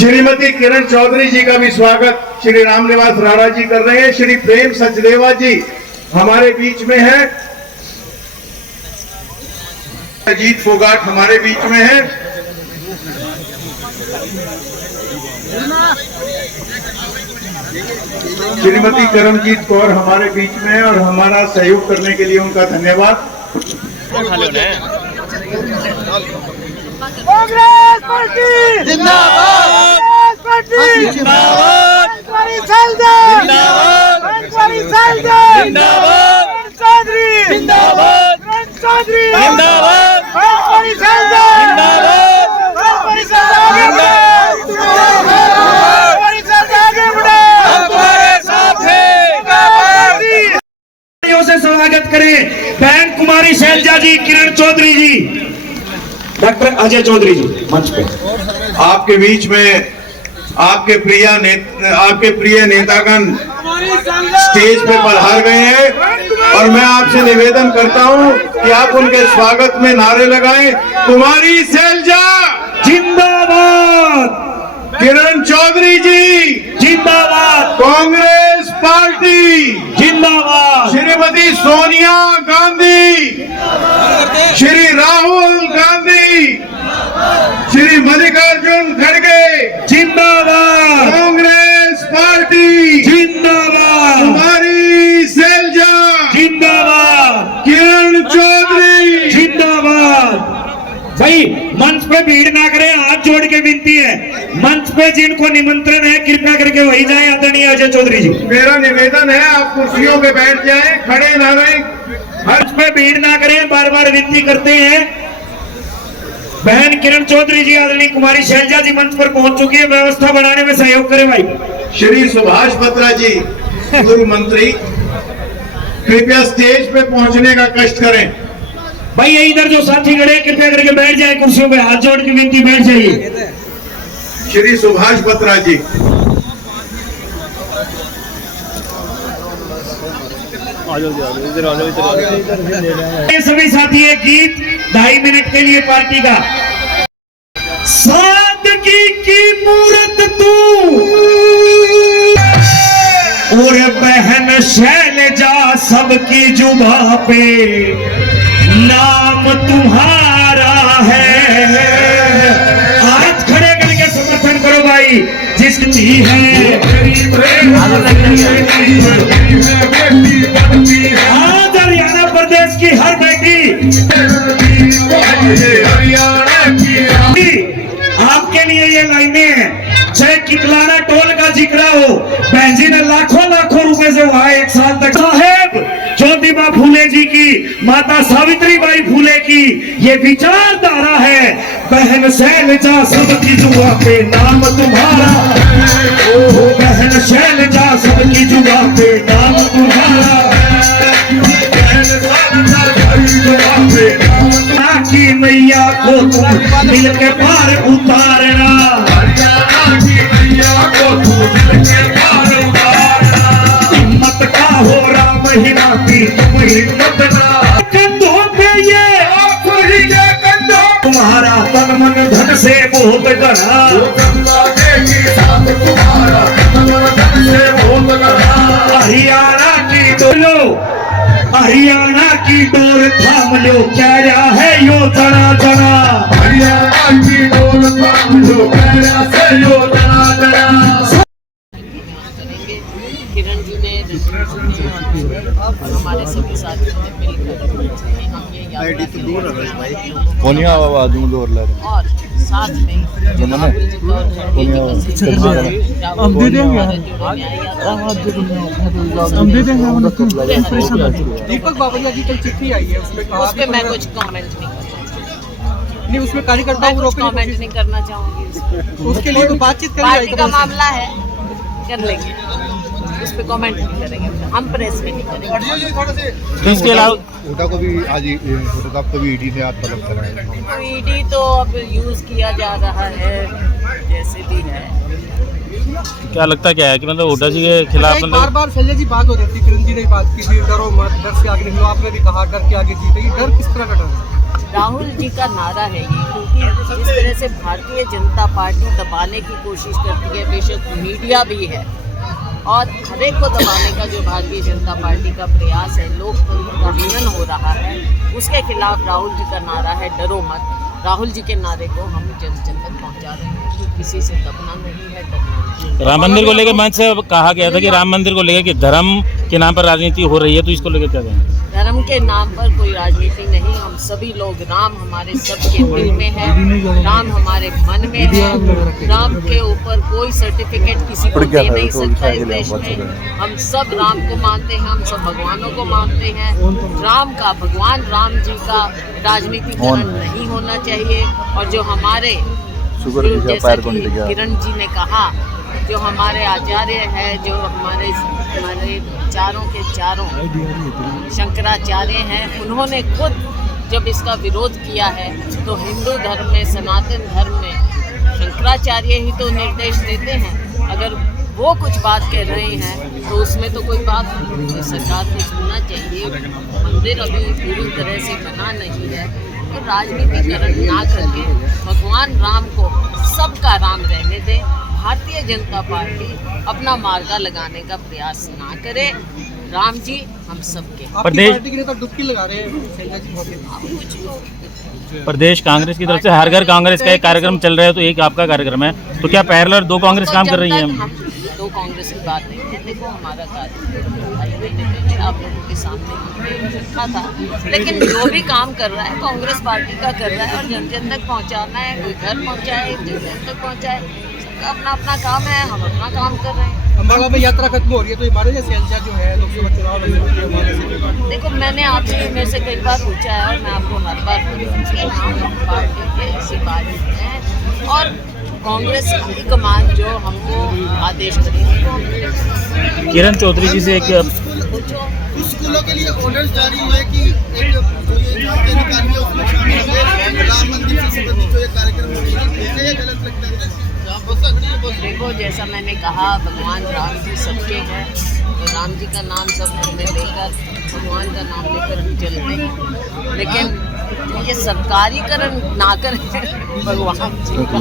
श्रीमती किरण चौधरी जी का भी स्वागत श्री रामनिवास राणा जी कर रहे हैं। श्री प्रेम सचदेवा जी हमारे बीच में है। अजीत फोगाट हमारे बीच में है। श्रीमती करमजीत कौर हमारे बीच में है और हमारा सहयोग करने के लिए उनका धन्यवाद। कांग्रेस पार्टी जिंदाबाद, कांग्रेस पार्टी जिंदाबाद, जिंदाबाद, चौधरी जिंदाबाद, चौधरी जिंदाबाद, से स्वागत करें बहन कुमारी शैलजा जी, किरण चौधरी जी, डॉक्टर अजय चौधरी जी मंच पे। आपके बीच में आपके प्रिय नेतागण स्टेज पे पधार गए हैं और मैं आपसे निवेदन करता हूं कि आप उनके स्वागत में नारे लगाएं। कुमारी शैलजा जिंदाबाद, किरण चौधरी जी जिंदाबाद, कांग्रेस पार्टी जिंदाबाद, श्रीमती सोनिया गांधी, श्री राहुल गांधी, श्री मल्लिकार्जुन खड़गे जिंदाबाद, कांग्रेस पार्टी जिंदाबाद, कुमारी शैलजा जिंदाबाद, किरण चौधरी जिंदाबाद। भाई मंच पे भीड़ ना करें, हाथ जोड़ के विनती है। मंच पे जिनको निमंत्रण है कृपया करके वही जाएं। आदरणीय अजय चौधरी जी, मेरा निवेदन है आप कुर्सियों पे बैठ जाएं, खड़े ना रहें। मंच पे भीड़ ना करें, बार बार विनती करते हैं। बहन किरण चौधरी जी, आदरणीय कुमारी शैलजा जी मंच पर पहुंच चुकी है। व्यवस्था बढ़ाने में सहयोग करें भाई। श्री सुभाष बत्रा जी पूर्व मंत्री कृपया स्टेज पे पहुंचने का कष्ट करें। भाई ये इधर जो साथी खड़े हैं कृपया करके बैठ जाए कुर्सियों पे, हाथ जोड़ के विनती, बैठ जाइए। श्री सुभाष बत्रा जी सभी साथी एक गीत 2.5 मिनट के लिए पार्टी का। सादगी की मूरत तू और बहन शैलजा सबकी जुबां पे नाम तुम्हारा है। हाथ खड़े करके समर्थन करो भाई। जिसकी है आज हरियाणा प्रदेश की हर बेटी आपके लिए ये लाइनें हैं। चाहे कितलाना टोल का जिक्र हो, बहन जी ने लाखों लाखों रुपए से वहां 1 साल तक। साहेब ज्योतिबा फूले जी की, माता सावित्री बाई फूले की ये विचारधारा है। बहन शैलजा सबकी जुबां पे नाम तुम्हारा, ओ बहन शैलजा सबकी जुबां पे नाम तुम्हारा। की मैया को तुम मिल के पार उतारना, हिम्मत का हो राम हिमाती तुम हिम्मत ना। कंधों पे ये तुम्हारा तन मन धन से बहुत गढ़ा, हरियाणा की डोलो, हरियाणा की डोर थाम लो, कह रहा है यो जना जना। हरियाणा की डोर थाम लो, कह रहा है यो जना जना। किरण जी ने हमारे सभी साथियों ने मिलकर हम ये और साथ में दीपक बाबरिया की कल चिट्ठी आई है, उस पे मैं कुछ कमेंट नहीं उसमें कार्यकर्ताओं को कमेंट नहीं करना चाहूंगी। उसके लिए तो बातचीत पार्टी का मामला है, कर लेंगे, उस पे कमेंट नहीं करेंगे, हम प्रेस में नहीं करेंगे। इसके अलावा फोटो को भी आज फोटोग्राफ को भी ईडी ने आज तलब करा है। ईडी तो अब यूज किया जा रहा है जैसे भी है। क्या लगता क्या है कि मतलब हुड्डा जी के खिलाफ बार बार शैलजा जी बात हो रही थी, किरण जी ने बात की थी, डरो मत, डर से आगे निकलो, आपने भी कहा डर के आगे जीते। ये डर किस तरह का डर है? राहुल जी का नारा है ये, क्योंकि जिस तरह से भारतीय जनता पार्टी दबाने की कोशिश करती है, बेशक मीडिया भी है, और हर एक को दबाने का जो भारतीय जनता पार्टी का प्रयास है, लोकतंत्र का हनन हो रहा है, उसके खिलाफ राहुल जी का नारा है डरो मत। राहुल जी के नारे को हम जन जन तक पहुंचा रहे हैं कि किसी से दबना नहीं है, डरना नहीं है। राम मंदिर को लेकर मंच से कहा गया था कि राम मंदिर को लेकर कि धर्म के नाम पर राजनीति हो रही है, तो इसको लेकर क्या कहेंगे? धर्म के नाम पर कोई राजनीति नहीं, हम सभी लोग, राम हमारे सबके दिल में है, राम हमारे मन में है। राम के ऊपर कोई सर्टिफिकेट किसी को दे नहीं सकता इस देश में। हम सब राम को मानते हैं, हम सब भगवानों को मानते हैं। राम का, भगवान राम जी का राजनीतिकरण नहीं होना चाहिए। और जो हमारे, जैसा कि किरण जी ने कहा, जो हमारे आचार्य है, जो हमारे चारों के चारों शंकराचार्य हैं, उन्होंने खुद जब इसका विरोध किया है तो हिंदू धर्म में, सनातन धर्म में शंकराचार्य ही तो निर्देश देते हैं। अगर वो कुछ बात कह रहे हैं तो उसमें तो कोई बात नहीं, सरकार को सुनना चाहिए। मंदिर अभी पूरी तरह से बना नहीं है, तो राजनीतिकरण ना करके भगवान राम को सबका राम रहने दें। भारतीय जनता पार्टी अपना मार्गा लगाने का प्रयास ना करे। राम जी हम सबके। आपकी पार्टी के नेता डुबकी लगा रहे हैं शैलजा जी। प्रदेश कांग्रेस की तरफ से हर घर कांग्रेस का एक कार्यक्रम चल रहा है, तो एक आपका कार्यक्रम है, तो क्या पैरेलल दो कांग्रेस काम कर रही है? हम दो कांग्रेस की बात नहीं है। देखो, हमारा कार्य आप लोगों के सामने रखा था, लेकिन जो भी काम कर रहा है कांग्रेस पार्टी का कर रहा है, और जन जन तक पहुँचाना है, कोई घर पहुँचाए, जन जन तक पहुँचाए, सबका अपना अपना काम है, हम अपना काम कर रहे हैं। अम्बाला में यात्रा खत्म हो रही है, तो हमारे जैसे शैलजा जो है लोकसभा चुनाव लड़ने। देखो, मैंने आपसे मेरे से कई बार पूछा है, और मैं आपको हर बार पूछूंगी कि हम पार्टी के इसी बात हैं, और कांग्रेस हाईकमान जो हमको आदेश करेगी वो हम करेंगे। किरण चौधरी जी से एक स्कूलों के लिए ऑर्डर जारी हुए कि एक जो ये अधिकारी है उसमें शामिल हुए राम मंदिर से संबंधित जो ये कार्यक्रम हो रही है, ये गलत लगता है। देखो, जैसा मैंने कहा, भगवान राम जी सबके हैं, तो राम जी का नाम सब घर में लेकर, भगवान का नाम लेकर हम चलते हैं, लेकिन ये सरकारीकरण ना करें भगवान जी का।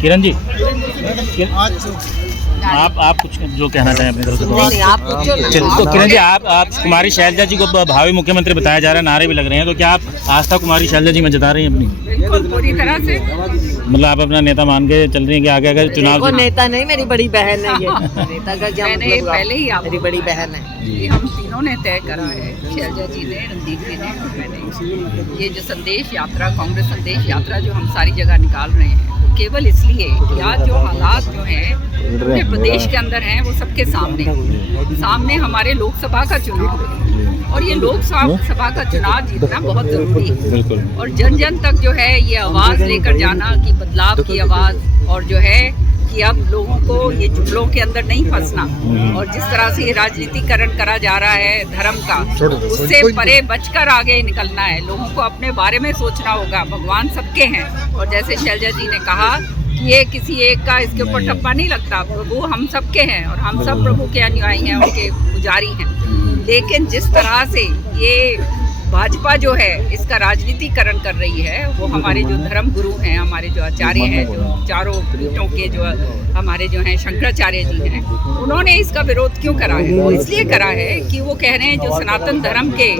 किरण जी, आप कुछ जो कहना चाहें अपनी तरफ से? नहीं, आप पूछो ना। चलो, तो किरण जी, आप कुमारी शैलजा जी को भावी मुख्यमंत्री बताया जा रहा है, नारे भी लग रहे हैं, तो क्या आप आस्था कुमारी शैलजा जी में जता रही हैं अपनी? बिल्कुल, पूरी तरह से। मतलब आप अपना नेता मान के चल रही हैं कि आगे अगर चुनाव? वो नेता नहीं, मेरी बड़ी बहन है ये। नेता का क्या मतलब? पहले ही मेरी बड़ी बहन है। ये हम तीनों ने तय करा है, शैलजा जी ने, रणदीप जी ने और मैंने। ये जो संदेश यात्रा, कांग्रेस संदेश यात्रा जो हम सारी जगह निकाल रहे हैं, वो केवल इसलिए कि आज जो हालात जो हैं पूरे प्रदेश के अंदर हैं, वो सबके सामने हमारे लोकसभा का चुनाव है, और ये लोकसभा का चुनाव जीतना बहुत ज़रूरी है। और जन जन तक जो है ये आवाज़ लेकर जाना कि बदलाव की आवाज़, और जो है कि अब लोगों को ये जुमलों के अंदर नहीं फंसना, और जिस तरह से ये राजनीतिकरण करा जा रहा है धर्म का, उससे परे बचकर आगे निकलना है। लोगों को अपने बारे में सोचना होगा। भगवान सबके हैं, और जैसे शैलजा जी ने कहा कि ये किसी एक का इसके ऊपर ठप्पा नहीं लगता। प्रभु हम सबके हैं, और हम सब प्रभु के अनुयायी हैं, उनके पुजारी हैं। लेकिन जिस तरह से ये भाजपा जो है इसका राजनीतिकरण कर रही है, वो हमारे जो धर्म गुरु हैं, हमारे जो आचार्य हैं, जो चारों पीठों के जो हमारे जो हैं शंकराचार्य जी हैं, उन्होंने इसका विरोध क्यों करा है? वो इसलिए करा है कि वो कह रहे हैं जो सनातन धर्म के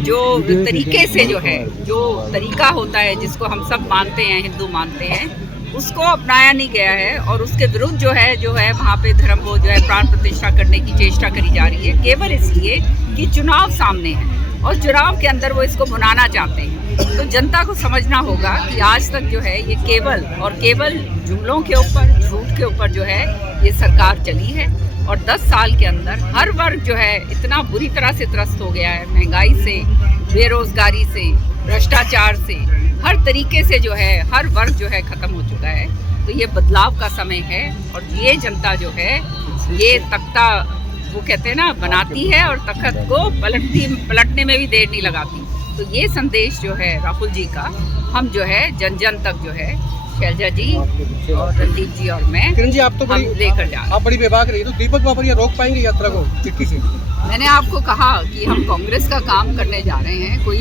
जो तरीके से जो है, जो तरीका होता है जिसको हम सब मानते हैं, हिंदू मानते हैं, उसको अपनाया नहीं गया है, और उसके विरुद्ध जो है वहाँ पे धर्म वो जो है प्राण प्रतिष्ठा करने की चेष्टा करी जा रही है, केवल इसलिए कि चुनाव सामने है, और चुनाव के अंदर वो इसको भुनाना चाहते हैं। तो जनता को समझना होगा कि आज तक जो है ये केवल और केवल जुमलों के ऊपर, झूठ के ऊपर जो है ये सरकार चली है, और 10 साल के अंदर हर वर्ग जो है इतना बुरी तरह से त्रस्त हो गया है, महंगाई से, बेरोजगारी से, भ्रष्टाचार से, हर तरीके से जो है हर वर्ग जो है खत्म हो चुका है। तो ये बदलाव का समय है, और ये जनता जो है ये तख्ता वो कहते हैं ना बनाती है, और तख्त को पलटने में भी देर नहीं लगाती। तो ये संदेश जो है राहुल जी का, हम जो है जन जन तक जो है शैलजा जी और रणदीप जी और मैं, किरण जी, आप तो हम लेकर जा रहे हैं। आप बड़ी बेबाक रही, तो दीपक बाबरिया रोक पाएंगे यात्रा को चिट्ठी से? मैंने आपको कहा कि हम कांग्रेस का काम करने जा रहे हैं, कोई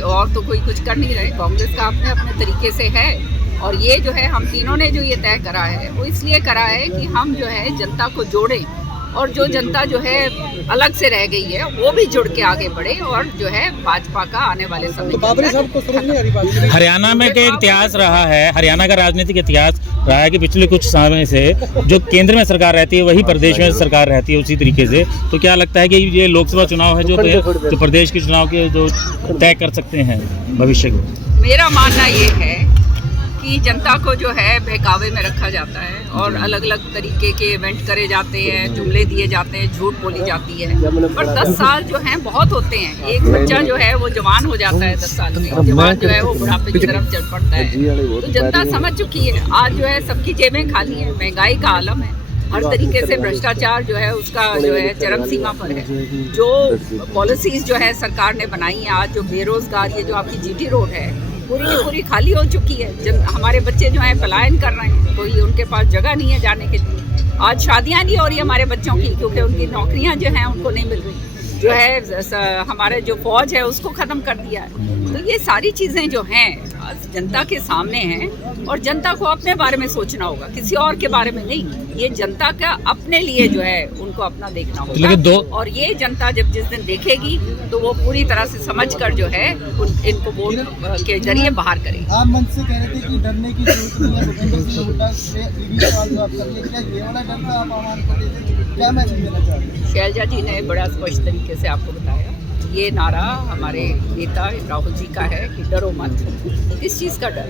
और तो कोई कुछ कर नहीं रहे। कांग्रेस का अपने अपने तरीके से है, और ये जो है हम तीनों ने जो ये तय करा है वो इसलिए करा है कि हम जो है जनता को जोड़ें, और जो जनता जो है अलग से रह गई है वो भी जुड़ के आगे बढ़े, और जो है भाजपा का आने वाले समय बाबरी साहब को समझ नहीं आ रही बात। हरियाणा में का इतिहास रहा है, हरियाणा का राजनीतिक इतिहास रहा है कि पिछले कुछ समय से जो केंद्र में सरकार रहती है वही प्रदेश में सरकार रहती है उसी तरीके से। तो क्या लगता है कि ये लोकसभा चुनाव है जो प्रदेश के चुनाव के जो तय कर सकते हैं भविष्य को? मेरा मानना ये है कि जनता को जो है बहकावे में रखा जाता है, और अलग अलग तरीके के इवेंट करे जाते हैं, जुमले दिए जाते हैं, झूठ बोली जाती है। पर 10 साल जो हैं बहुत होते हैं। एक बच्चा जो है वो जवान हो जाता है 10 साल में, जवान जो है वो बुढ़ापे की तरफ चल पड़ता है। तो जनता समझ चुकी है, आज जो है सबकी जेबें खाली हैं, महंगाई का आलम है, हर तरीके से भ्रष्टाचार जो है उसका जो है चरम सीमा पर है। जो पॉलिसीज जो है सरकार ने बनाई है, आज जो बेरोजगार ये जो आपकी जीटी रोड है पूरी की पूरी खाली हो चुकी है। हमारे बच्चे जो हैं पलायन कर रहे हैं, कोई उनके पास जगह नहीं है जाने के लिए। आज शादियां नहीं हो रही हमारे बच्चों की, क्योंकि उनकी नौकरियां जो हैं उनको नहीं मिल रही। जो है हमारे जो फौज है उसको ख़त्म कर दिया है। तो ये सारी चीज़ें जो हैं जनता के सामने हैं, और जनता को अपने बारे में सोचना होगा, किसी और के बारे में नहीं। ये जनता का अपने लिए जो है उनको अपना देखना होगा, और ये जनता जब जिस दिन देखेगी तो वो पूरी तरह से समझकर जो है इनको वोट के जरिए बाहर करेगी। आप मंच से कह रहे थे कि डरने की जरूरत नहीं है, भूपेंद्र सिंह हुड्डा से ईडी सवाल जो आप कर रही है, क्या ये वाला डर का आप आह्वान कर रहे थे? क्या मैसेज देना चाहते हैं? शैलजा जी ने बड़ा स्पष्ट तरीके से आपको बताया, ये नारा हमारे नेता राहुल जी का है कि डरो मत। किस चीज़ का डर?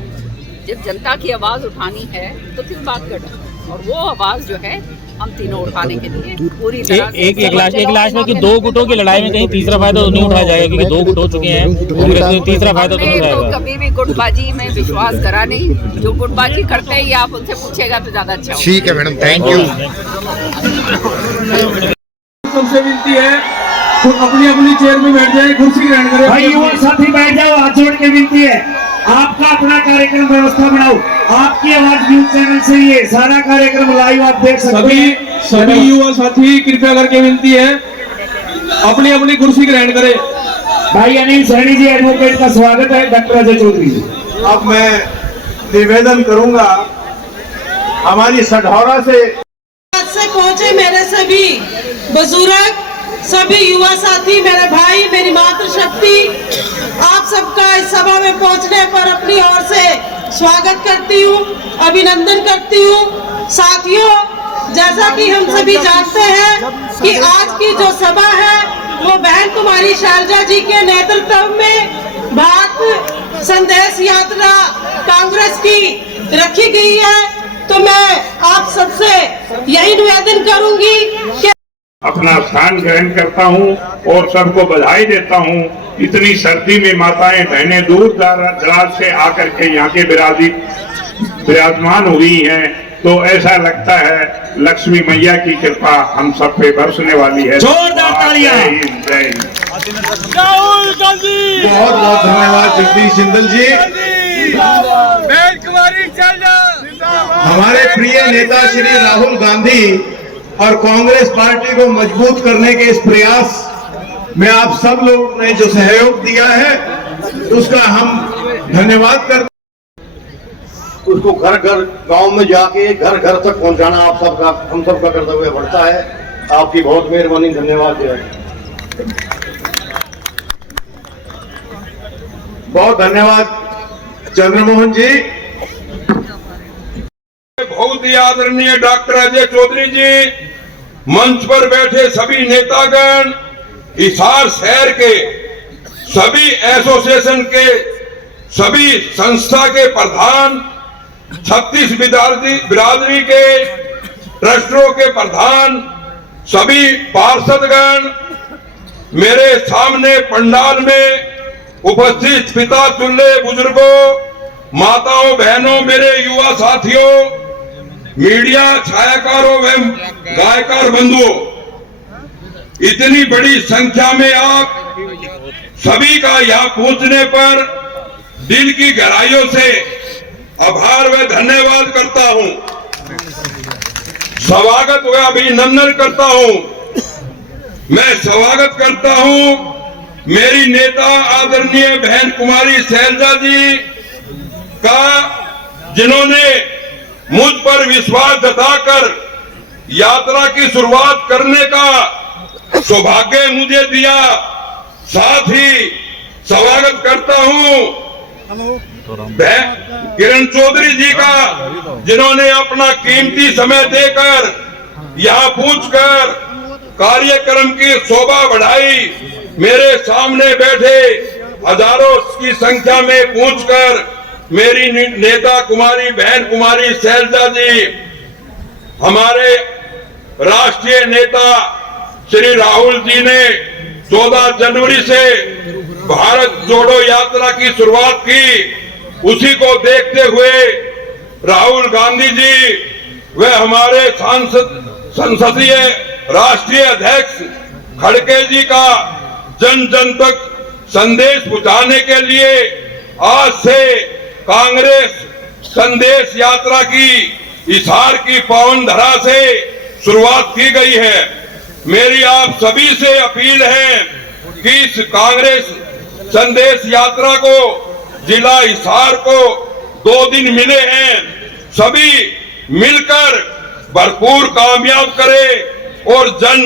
जब जनता की आवाज़ उठानी है तो किस बात का डर? और वो आवाज़ जो है हम तीनों उठाने के लिए पूरी तरह से एक लाश में कि 2 गुटों की लड़ाई में कहीं तीसरा फायदा तो नहीं उठाया जाएगा, क्योंकि 2 गुट हो चुके हैं, तीसरा फायदा तो नहीं तो उठाएगा। कभी भी गुटबाजी में विश्वास करा नहीं। जो गुटबाजी करते हैं ये आप उनसे पूछेगा तो ज़्यादा अच्छा होगा। ठीक है मैडम, थैंक यू। सबसे विनती है तो अपनी अपनी चेयर में बैठ जाए, कुर्सी ग्रहण करें। भाई युवा साथी बैठ जाओ, हाथ जोड़ के विनती है, आपका अपना कार्यक्रम व्यवस्था बनाओ। आपकी आवाज न्यूज चैनल से ये सारा कार्यक्रम लाइव आप देख सकते हैं। सभी युवा साथी कृपया करके विनती है अपनी अपनी कुर्सी ग्रहण करें। भाई अनिल सैनी जी एडवोकेट का स्वागत है, डॉक्टर अजय चौधरी जी। अब मैं निवेदन करूंगा हमारी सढौरा से पहुंचे मेरे सभी बुजुर्ग, सभी युवा साथी, मेरे भाई, मेरी मातृशक्ति, आप सबका इस सभा में पहुंचने पर अपनी ओर से स्वागत करती हूं, अभिनंदन करती हूं। साथियों, जैसा कि हम सभी जानते हैं कि आज की जो सभा है वो बहन कुमारी शैलजा जी के नेतृत्व में भारत संदेश यात्रा कांग्रेस की रखी गई है। तो मैं आप सबसे यही निवेदन करूंगी कि अपना स्थान ग्रहण करता हूं और सबको बधाई देता हूं। इतनी सर्दी में माताएं बहनें दूर दराज से आकर के यहाँ के विराजमान हुई हैं, तो ऐसा लगता है लक्ष्मी मैया की कृपा हम सब पे बरसने वाली है। जोरदार तालियां। जय हिंद। बहुत बहुत धन्यवाद जगदीश जिंदल जी। हमारे प्रिय नेता श्री राहुल गांधी और कांग्रेस पार्टी को मजबूत करने के इस प्रयास में आप सब लोगों ने जो सहयोग दिया है उसका हम धन्यवाद करते हैं। उसको घर घर गांव में जाके घर घर तक पहुंचाना आप सबका, हम सबका कर्तव्य बढ़ता है। आपकी बहुत मेहरबानी, धन्यवाद। बहुत धन्यवाद चंद्रमोहन जी। बहुत ही आदरणीय डॉक्टर अजय चौधरी जी, मंच पर बैठे सभी नेतागण, हिसार शहर के सभी एसोसिएशन के सभी संस्था के प्रधान, 36 बिरादरी के ट्रस्टों के प्रधान, सभी पार्षदगण, मेरे सामने पंडाल में उपस्थित पिता तुल्य बुजुर्गों, माताओं, बहनों, मेरे युवा साथियों, मीडिया छायाकारों एवं गायकार बंधुओं, इतनी बड़ी संख्या में आप सभी का यहाँ पहुंचने पर दिल की गहराइयों से आभार व धन्यवाद करता हूं। स्वागत व अभिनंदन करता हूं। मैं स्वागत करता हूं मेरी नेता आदरणीय बहन कुमारी शैलजा जी का, जिन्होंने मुझ पर विश्वास जताकर यात्रा की शुरुआत करने का सौभाग्य मुझे दिया। साथ ही स्वागत करता हूं किरण चौधरी जी का, जिन्होंने अपना कीमती समय देकर यहाँ पूछकर कार्यक्रम की शोभा बढ़ाई। मेरे सामने बैठे हजारों की संख्या में पूछकर मेरी नेता कुमारी बहन कुमारी शैलजा जी, हमारे राष्ट्रीय नेता श्री राहुल जी ने 14 जनवरी से भारत जोड़ो यात्रा की शुरुआत की। उसी को देखते हुए राहुल गांधी जी व हमारे संसदीय राष्ट्रीय अध्यक्ष खड़गे जी का जन जन तक संदेश पहुंचाने के लिए आज से कांग्रेस संदेश यात्रा की हिसार की पावन धरा से शुरुआत की गई है। मेरी आप सभी से अपील है कि इस कांग्रेस संदेश यात्रा को जिला हिसार को 2 दिन मिले हैं, सभी मिलकर भरपूर कामयाब करें और जन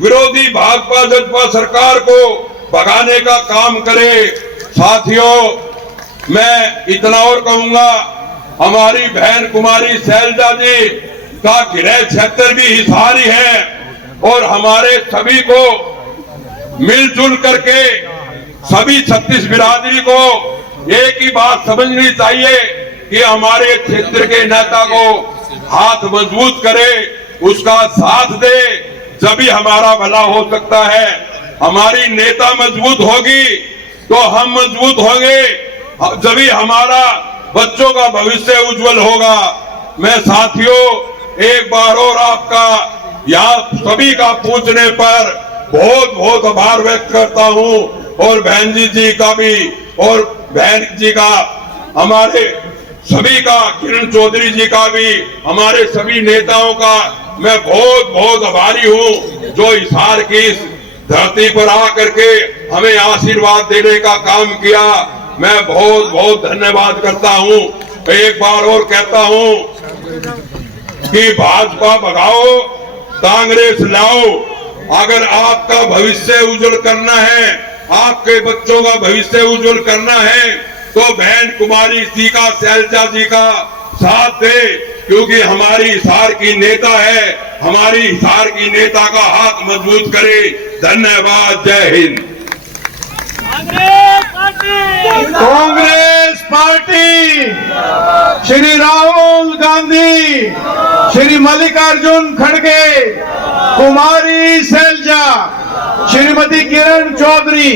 विरोधी भाजपा जजपा सरकार को भगाने का काम करें। साथियों, मैं इतना और कहूंगा, हमारी बहन कुमारी शैलजा जी का गृह क्षेत्र भी हिसार ही है और हमारे सभी को मिलजुल करके सभी 36 बिरादरी को एक ही बात समझनी चाहिए कि हमारे क्षेत्र के नेता को हाथ मजबूत करे, उसका साथ दे, जभी हमारा भला हो सकता है। हमारी नेता मजबूत होगी तो हम मजबूत होंगे, जभी हमारा बच्चों का भविष्य उज्जवल होगा। मैं साथियों एक बार और आपका यहाँ सभी का पूछने पर बहुत बहुत आभार व्यक्त करता हूँ और बहन जी का भी और बहन जी का, हमारे सभी का, किरण चौधरी जी का भी, हमारे सभी नेताओं का मैं बहुत बहुत आभारी हूँ जो हिसार की इस धरती पर आकर के हमें आशीर्वाद देने का काम किया। मैं बहुत बहुत धन्यवाद करता हूँ। एक बार और कहता हूँ कि भाजपा भगाओ, कांग्रेस लाओ। अगर आपका भविष्य उज्जवल करना है, आपके बच्चों का भविष्य उज्जवल करना है तो बहन कुमारी जी का, शैलजा जी का साथ दे, क्योंकि हमारी हिसार की नेता है। हमारी हिसार की नेता का हाथ मजबूत करे। धन्यवाद। जय हिंद। कांग्रेस पार्टी, श्री राहुल गांधी, श्री मल्लिकार्जुन खड़गे, कुमारी शैलजा, श्रीमती किरण चौधरी